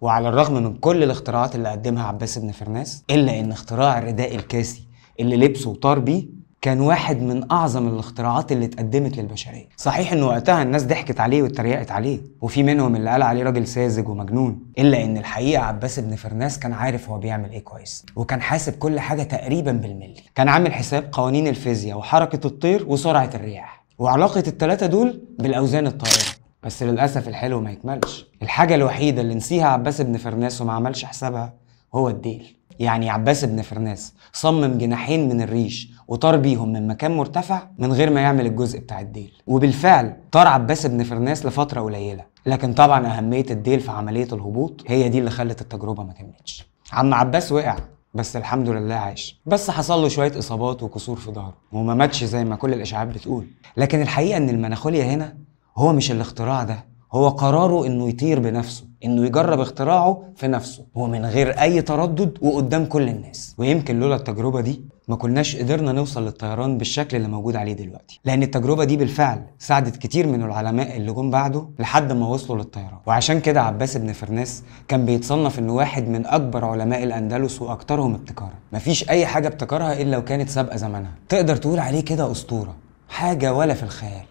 وعلى الرغم من كل الاختراعات اللي قدمها عباس بن فرناس، الا ان اختراع الرداء الكاسي اللي لبسه وطار بيه كان واحد من اعظم الاختراعات اللي اتقدمت للبشريه. صحيح ان وقتها الناس ضحكت عليه واتريقت عليه، وفي منهم اللي قال عليه راجل ساذج ومجنون، الا ان الحقيقه عباس بن فرناس كان عارف هو بيعمل ايه كويس، وكان حاسب كل حاجه تقريبا بالملي. كان عامل حساب قوانين الفيزياء وحركه الطير وسرعه الرياح، وعلاقه الثلاثه دول بالاوزان الطائره. بس للاسف الحلو ما يكملش. الحاجه الوحيده اللي نسيها عباس بن فرناس وما عملش حسابها هو الديل. يعني عباس بن فرناس صمم جناحين من الريش وطار بيهم من مكان مرتفع من غير ما يعمل الجزء بتاع الديل، وبالفعل طار عباس بن فرناس لفترة قليلة. لكن طبعا أهمية الديل في عملية الهبوط هي دي اللي خلت التجربة ما كملتش. عم عباس وقع بس الحمد لله عاش، بس حصل له شوية إصابات وكسور في ظهره وما ماتش زي ما كل الإشاعات بتقول. لكن الحقيقة إن المناخوليا هنا هو مش الاختراع ده، هو قراره إنه يطير بنفسه، إنه يجرب اختراعه في نفسه ومن غير أي تردد وقدام كل الناس. ويمكن لولا التجربة دي ما كناش قدرنا نوصل للطيران بالشكل اللي موجود عليه دلوقتي، لأن التجربة دي بالفعل ساعدت كتير من العلماء اللي جم بعده لحد ما وصلوا للطيران. وعشان كده عباس بن فرناس كان بيتصنف إنه واحد من أكبر علماء الأندلس وأكثرهم ابتكارا. مفيش أي حاجة ابتكرها إلا وكانت سابقة زمانها. تقدر تقول عليه كده أسطورة، حاجة ولا في الخيال.